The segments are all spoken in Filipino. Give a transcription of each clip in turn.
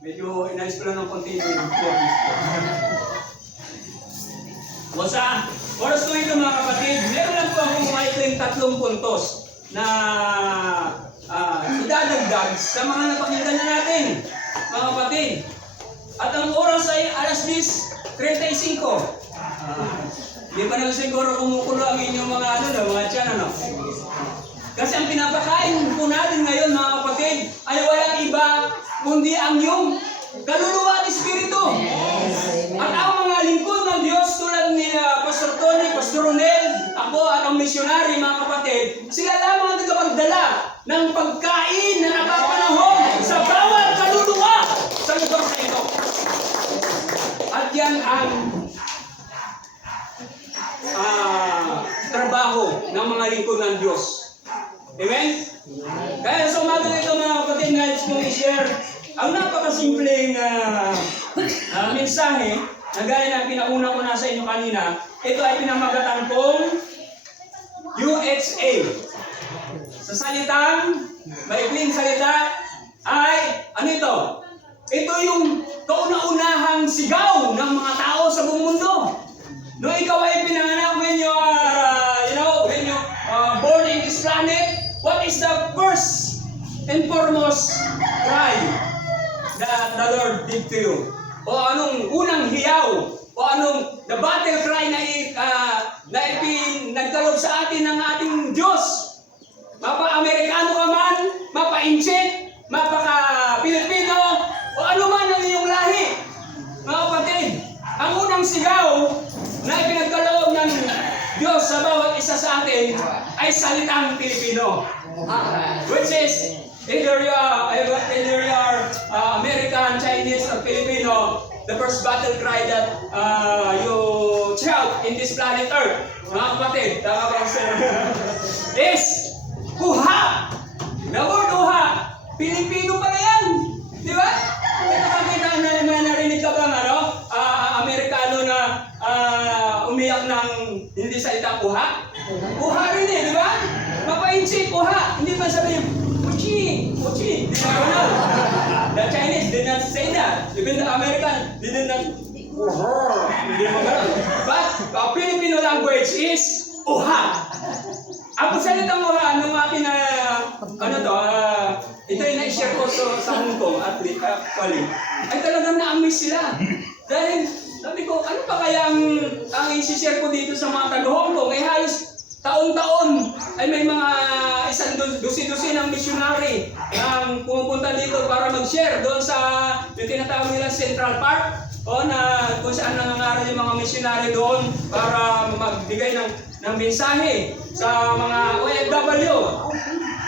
Medyo inalis ko lang ng konti yung focus ko. O sa oras ko ito mga kapatid, meron lang po akong mga ikling 3 puntos na idadagdag sa mga napakinggan na natin, mga kapatid. At ang oras ay alas 10:35. Di ba naman siguro kumukulo ang inyong mga tiyan, ano? Kasi ang pinapakain po natin ngayon, mga kapatid, ay walang iba kundi ang iyong kaluluwa at espiritu. At ang mga lingkod ng Diyos tulad ni Pastor Tony, Pastor Ronel, ako at ang misyonary, mga kapatid, sila lamang ang tagapagdala ng pagkain na nakapanahon sa bawat kaluluwa sa lugar na ito. At yan ang trabaho ng mga lingkod ng Diyos. Amen? Kaya sa umaga nito mga kapatid, nais kong i-share ang napakasimpleng mensahe na gaya na pinauna ko na sa inyo kanina. Ito ay pinamagatan kong UXA. Sa salitang, maikling salita ay, ano ito? Ito yung kauna-unahang sigaw ng mga tao sa buong mundo. Noong ikaw ay pinanganak, when you are, born in this planet, what is the first and foremost cry that the Lord did to you? O anong unang hiyaw? O anong the battle cry na nagkalob sa atin ng ating Diyos? Mapa-Amerikano ka man, mapa-Inchik, mapaka-Pilipino, o ano man ang iyong lahi. Mga kapatid, ang unang sigaw na ipinagkaloob ng Diyos sa bawat isa sa atin ay salitang Pilipino. Which is, either you are American, Chinese, or Filipino, the first battle cry that you shout in this planet Earth, mga kapatid, tama ba sir? Is, uha! The word uha, Pilipino pala yan. Di ba? Nakakita na narinig ka bang Amerikano na umiyak ng hindi salitang uha? Uha rin eh, di ba? Mapa-Inchik, uha! Hindi ba sabihin, uchi, uchi. Di ba gano'n? The Chinese did not say that. Even the American did not, hindi ba gano'n? But the Filipino language is uha. Ang salitang uha, nung akin ito yung na-share ko sa Hong Kong at actually, ay talagang na-amaze sila. Dahil sabi ko, ano pa kaya ang i-share ko dito sa mga taga-Hong Kong? Ay halos taon-taon ay may mga isang dusi-dusi ng missionary ang pumupunta dito para mag-share doon sa yung tinatawag nila Central Park o na kung saan nangangaral yung mga missionary doon para magbigay ng mensahe sa mga OFW.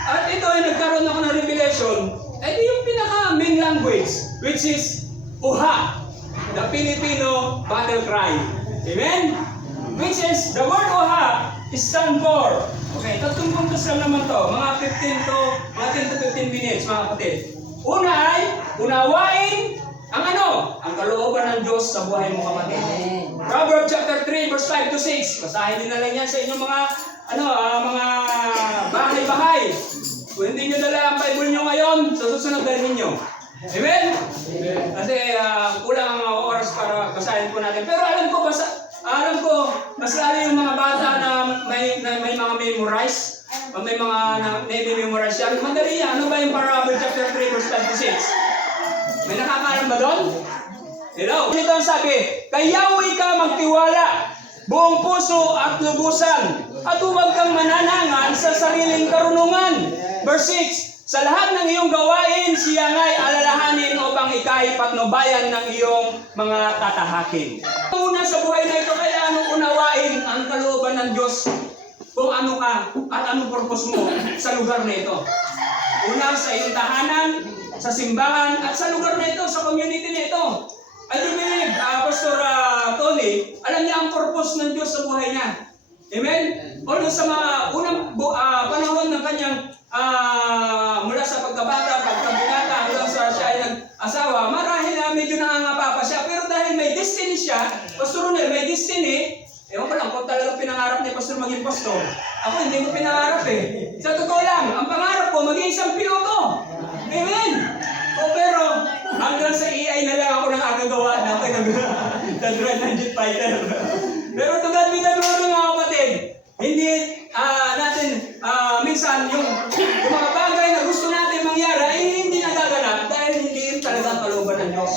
At ito ay nagkaroon ako ng revelation, ito yung pinaka-main language, which is uha, the Filipino battle cry. Amen? Which is, the word uha is stand for. Okay, 3 puntos lang naman to, mga 10 to 15 minutes, mga kapatid. Una ay, unawain ang ang kalooban ng Diyos sa buhay mo, kapatid. Proverbs chapter 3, verse 5 to 6. Basahin din na lang yan sa inyong mga mga bahay-bahay. Kung hindi nyo dala ang Bible nyo ngayon, sa susunod dalhin nyo. Amen? Kasi kulang ang oras para basahin po natin. Pero alam ko, mas lalo yung mga bata na may mga memorize, may mga na-memorize yan. Madali yan. Ano ba yung Proverbs chapter 3, verse 5 to 6? May nakakaalam ba doon? Hello? Ito ang sabi, kay Yahweh ka magtiwala, buong puso at lubusan, at huwag kang mananangan sa sariling karunungan. Verse 6, sa lahat ng iyong gawain, siya nga'y alalahanin upang ika'y patnubayan ng iyong mga tatahakin. Una sa buhay na ito, kaya anong unawain ang kalooban ng Diyos kung ano ka at anong purpose mo sa lugar na ito. Una sa iyong tahanan, sa simbahan, at sa lugar na ito, sa community na ito. I do believe, Pastor Tony, alam niya ang purpose ng Diyos sa buhay niya. Amen? Although sa mga unang panahon ng kanyang mula sa pagkabata, pagkabinata, hanggang sa siya ay nag-asawa, marahil na medyo nangangapa pa siya. Pero dahil may destiny siya, Pastor Ronel, may destiny, ewan ko lang kung talagang pinangarap ni Pastor maging pastor. Ako hindi ko pinangarap eh. Sa totoo lang, ang pangarap ko, maging isang piloto. Amen? O pero, hanggang sa street fighter. Pero to God be the glory mga kapatid. Hindi natin minsan yung mga bagay na gusto natin mangyari ay hindi nagaganap dahil hindi yun talaga ang kalooban ng Diyos.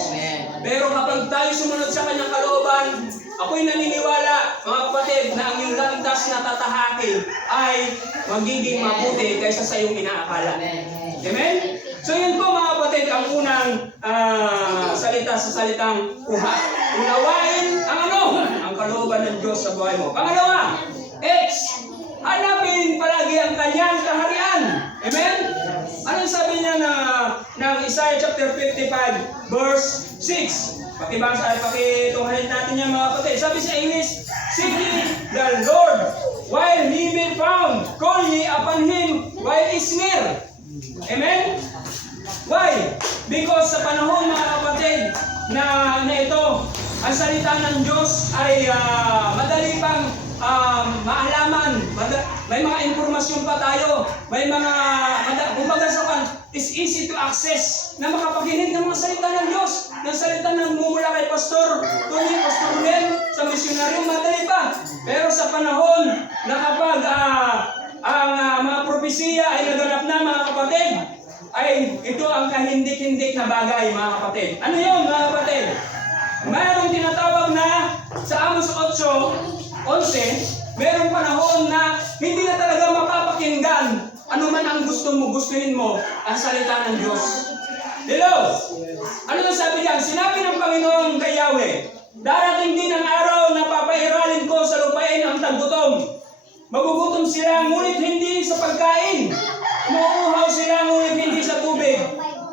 Pero kapag tayo sumunod sa kanyang kalooban, ako'y naniniwala, mga kapatid, na ang iyong landas na tatahakin ay magiging mabuti kaysa sa iyong inaakala. Amen? So yun po mga kapatid, ang unang salita sa salitang kuha. Unawain ang ano? Ang kalooban ng Diyos sa buhay mo. Pangalawa, X. Hanapin palagi ang kanyang kaharian. Amen? Anong sabi niya ng Isaiah chapter 55 verse 6? Pakibasa ay pakitunghalin natin yan mga kapatid. Sabi sa English, seek ye the Lord while he may found. Call ye upon him while he is near. Amen? Why? Because sa panahon mga kapatid na ito, ang salita ng Diyos ay madali pang maalaman. May mga impormasyon pa tayo. May mga, kumbaga sa kan, is easy to access na makapakinig ng mga salita ng Diyos. Ng salita ng mumula kay Pastor Tony, Pastor Len, sa misyonaryo, madali pa. Pero sa panahon na kapag ang mga propesiya ay naganap na mga kapatid, ay ito ang kahindik-hindik na bagay mga kapatid. Ano yun mga kapatid? Mayroong tinatawag na sa Amos 8:11, mayroong panahon na hindi na talaga mapapakinggan ano man ang gustuhin mo, ang salita ng Diyos. Hello? Ano na sabi diyan? Sinabi ng Panginoon kay Yahweh, darating din ang araw na papairalin ko sa lupain ang taggutom. Magugutom sila ngunit hindi sa pagkain. Umuuhaw sila ngunit hindi sa tubig.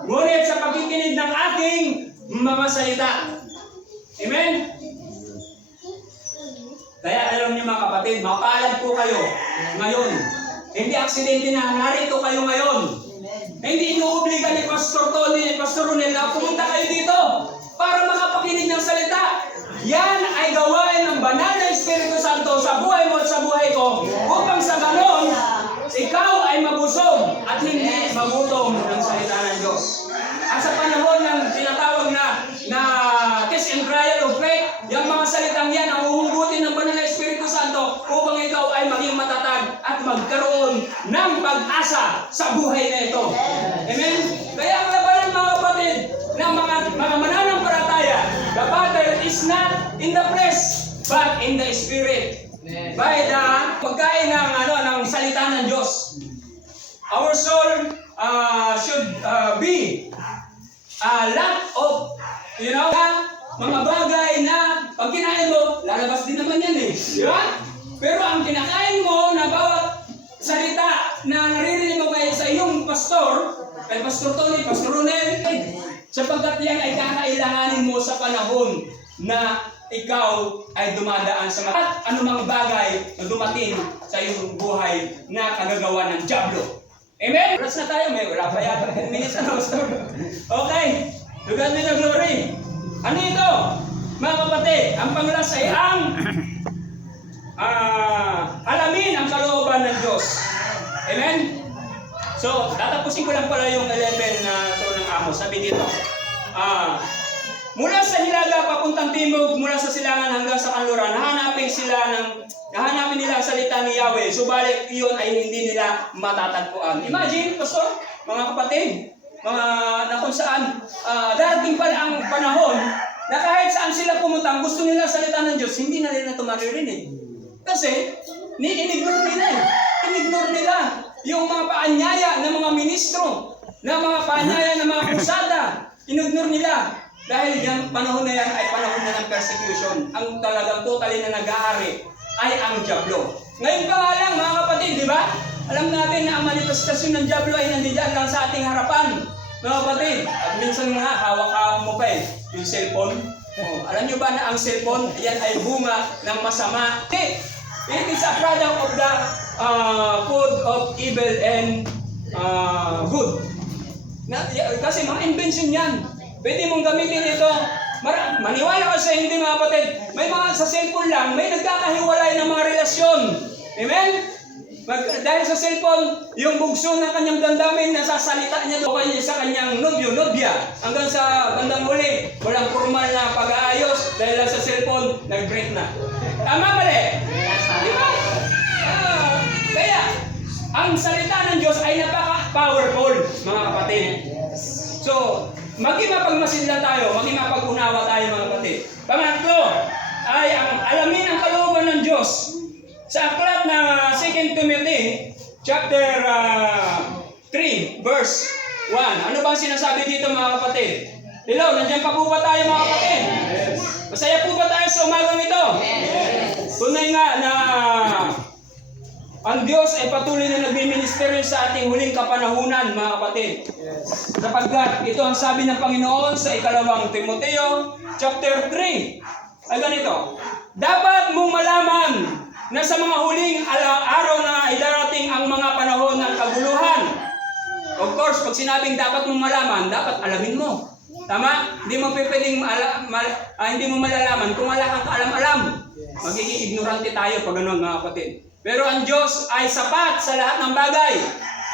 Ngunit sa pakikinig ng aking mga salita. Amen? Kaya alam niyo mga kapatid, mapalad po kayo ngayon. Hindi aksidente na narito kayo ngayon. Hindi inuobliga ni Pastor Tony, ni Pastor Ronel na pumunta kayo dito para makapakinig ng salita. Yan ay gawain ng banal na Espiritu Santo sa buhay mo at sa buhay ko upang sa ganon, ikaw ay mabusog at hindi magutom ng salita ng Diyos. At sa panahon ng tinatawag na test and trial of faith, yung mga salitang yan ang uhugutin ng banal na Espiritu Santo upang ikaw ay maging matatag at magkaroon ng pag-asa sa buhay na ito. Amen? Kaya ang labanan mga kapatid ng mga mananampalataya, the battle is not in the flesh but in the Spirit. By the pagkain ng salita ng Diyos. Our soul should be a lot of, mga bagay na pag kinain mo, lalabas din naman yan eh. Di ba? Pero ang kinakain mo na bawat salita na naririnig mo kayo sa iyong pastor, kay Pastor Tony, Pastor Ronel, sapagkat yan ay kakailanganin mo sa panahon na ikaw ay dumadaan sa at anumang bagay na dumating sa iyong buhay na kagagawa ng dyablo. Amen? Oras na tayo, wala pa yata 10 minutes na Pastor. Okay, to God be the glory. Ano ito? Mga kapatid, ang panglas ay ang alamin ang kalooban ng Diyos. Amen? So, tatapusin ko lang pala yung 11 na ito ng Amos. Sabi dito, mula sa hilaga papuntang timog, mula sa silangan hanggang sa kanluran, nahanapin nila ang salita ni Yahweh, subalit iyon ay hindi nila matatagpuan. Imagine, Pastor, mga kapatid, na kung saan darating pala ang panahon na kahit saan sila pumunta, gusto nila salita ng Diyos, hindi na nila ito maririnig. Kasi, inignore nila yung mga paanyaya ng mga ministro, ng mga paanyaya ng mga krusada, inignore nila. Dahil yung panahon na yan ay panahon na ng persecution. Ang talagang totally na nag-aari ay ang dyablo. Ngayon pa nga lang mga kapatid, di ba? Alam natin na ang manifestasyon ng dyablo ay nandiyan lang sa ating harapan. Mga kapatid, at minsan nga hawak-hawak mo pa yung cellphone. Alam nyo ba na ang cellphone, yan ay bunga ng masama? It is a product of the food of evil and good. Kasi mga invention yan. Pwede mong gamitin ito. Maniwala ka sa hindi mga kapatid. May mga sa cellphone lang, may nagkakahiwalay ng mga relasyon. Amen? Dahil sa cellphone, yung bugso ng kanyang damdamin, nasasalita niya doon sa kanyang nobya, hanggang sa bandang huli, walang formal na pag-aayos, dahil lang sa cellphone, nag-break na. Tama mali? Di ba? Kaya, ang salita ng Diyos ay napaka-powerful, mga kapatid. So, maging mapagmasidlan tayo, maging mapag-unawa tayo, mga kapatid. Pangatlo, ay ang alamin ang kalooban ng Diyos. Sa aklat na 2 Timothy, chapter 3, verse 1. Ano bang sinasabi dito, mga kapatid? Hello, nandiyan pa po ba tayo, mga kapatid? Masaya po ba tayo sa umagang ito? Tunay nga na ang Diyos ay patuloy na nagmi-ministeryo sa ating huling kapanahunan, mga kapatid. Sapagkat ito ang sabi ng Panginoon sa 2 Timoteo, chapter 3. Ay ganito, dapat mong malaman na sa mga huling araw na idarating ang mga panahon ng kaguluhan. Of course, pag sinabing dapat mong malaman, dapat alamin mo. Tama? Hindi mo pwedeng hindi mo malalaman kung wala kang kaalam-alam. Magiging ignorante tayo pag gano'n, mga kapatid. Pero ang Diyos ay sapat sa lahat ng bagay.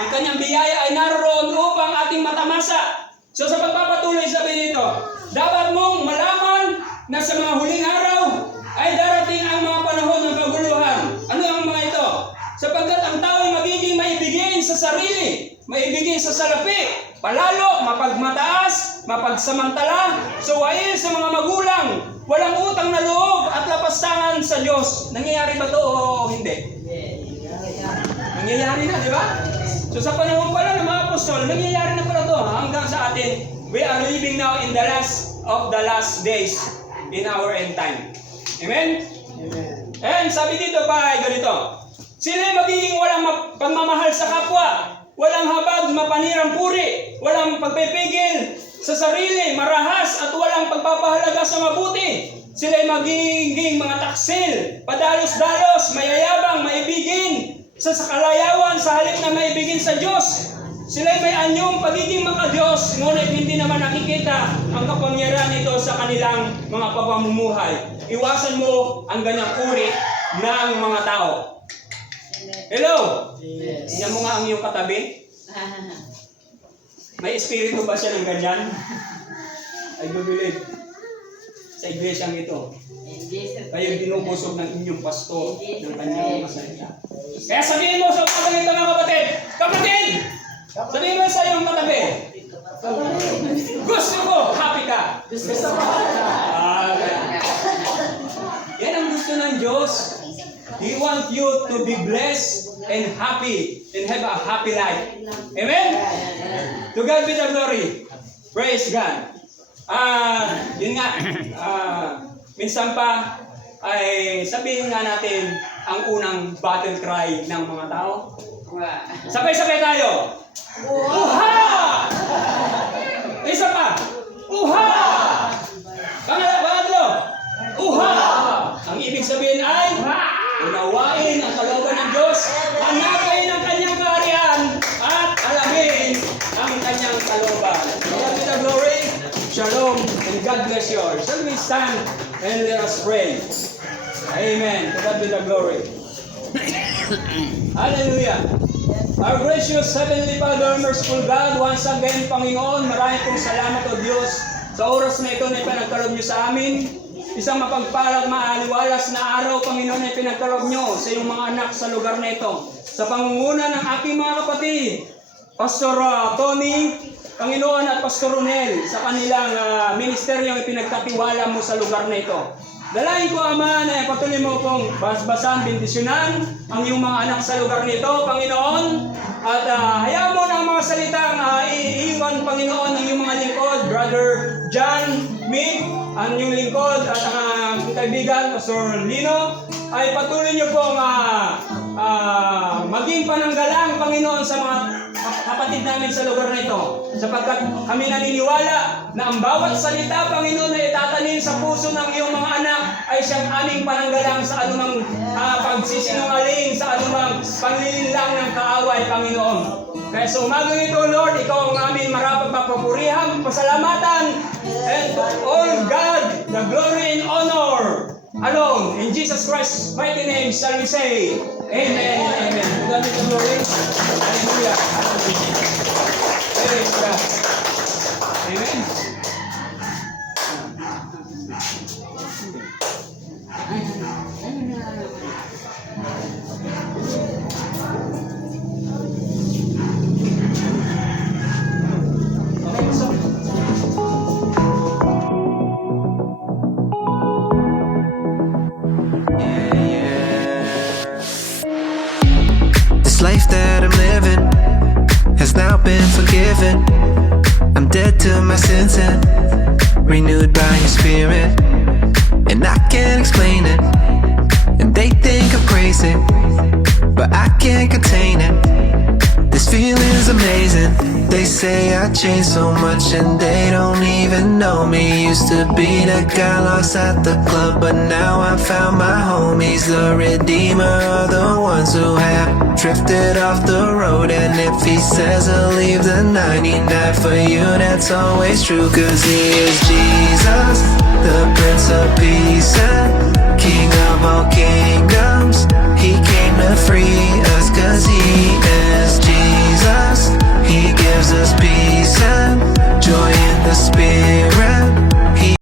Ang kanyang biyaya ay naroon upang ating matamasa. So sa pagpapatuloy sabi dito, dapat mong malaman na sa mga huling araw ay darating ang mga panahon ng kaguluhan. Ano ang mga ito? Sapagkat ang tao ay magiging maibigin sa sarili, maibigin sa salapi, palalo, mapagmataas, mapagsamantala, suwain sa mga magulang, walang utang na loob at lapastangan sa Diyos. Nangyayari ba ito o hindi? Nangyayari na, di ba? So sa panahon pala ng mga apostol, nangyayari na pala ito hanggang sa atin. We are living now in the last of the last days in our end time. Amen? Amen. And sabi dito pa ay ganito, sila magiging walang pagmamahal sa kapwa, walang habag, mapanirang puri, walang pagpipigil sa sarili, marahas at walang pagpapahalaga sa mabuti. Sila magiging mga taksil, padalos-dalos, mayayabang, maibigin sa kalayawan sa halip na maibigin sa Diyos. Sila may anyong pagiging maka-Diyos, ngunit hindi naman nakikita ang kapangyarihan nito sa kanilang mga pamumuhay. Iwasan mo ang ganyang uri ng mga tao. Hello? Yes. Tingnan mo nga ang iyong katabi. May espiritu ba siya ng ganyan? I do believe. Sa iglesyang ito. Kayo binubusog ng inyong pastor ng kanyang masalita. Kaya sabihin mo sa umagang ito, mga kapatid, kapatid! Sabihin mo sa iyong katabi, gusto ko, happy ka. Gusto ko, yan ang gusto ng Diyos. He wants you to be blessed and happy and have a happy life. Amen? To God be the glory. Praise God. Yun nga, minsan pa ay sabihin nga natin ang unang battle cry ng mga tao. Sabay-sabay tayo. Uha! Isa pa. Uha! Pangatlo. Uha! Ang ibig sabihin ay unawain ang kalooban ng Diyos, hanapin ang kanyang kaharian, at alamin ang kanyang kalooban. God be the glory. Shalom and God bless you all. Shall we stand and let us pray? Amen. To God be the glory. Hallelujah. Our gracious Heavenly Father, merciful God, once again, Panginoon, maraming pong salamat o Diyos sa oras na ito na ipinagkaloob niyo sa amin. Isang mapagpalag, maaliwalas na araw, Panginoon, na ipinagkaloob niyo sa iyong mga anak sa lugar na ito. Sa pangunguna ng aking mga kapatid, Pastor Tony, Panginoon, at Pastor Ronel, sa kanilang ministeryong ipinagkatiwala mo sa lugar na ito. Dalahin ko, Ama, na patuloy mo pong basbasan, bendisyonan ang iyong mga anak sa lugar nito, Panginoon. At hayaan mo na ang mga salitang iiwan, Panginoon, ng iyong mga lingkod, Brother John Mick, ang iyong lingkod, at ang kaibigan, Pastor Lino, ay patuloy niyo pong maging pananggalang, Panginoon, sa mga kapatid namin sa lugar na ito. Sapagkat kami naniniwala na ang bawat salita, Panginoon, na itatanim sa puso ng iyong mga anak ay siyang aming pananggalang sa anumang pagsisinungaling, sa anumang panlilinlang ng kaaway, Panginoon. Kaya sa umagang ito, Lord, ikaw ang aming marapat mapapurihan, pasalamatan, and all God, the glory and honor alone. In Jesus Christ's mighty name shall we say, Amen and Amen. To God be the glory. Hallelujah. Hallelujah. Praise God. Amen. Okay, so, This life that I'm living has now been forgiven. I'm dead to my sins and renewed by your spirit. And I can't explain it, and they think I'm crazy, but I can't contain it. This feeling's amazing. They say I changed so much and they don't even know me. Used to be the guy lost at the club, but now I found my homies. The redeemer of the ones who have drifted off the road. And if he says he'll leave the 99 for you, that's always true. Cause he is Jesus, the Prince of Peace, and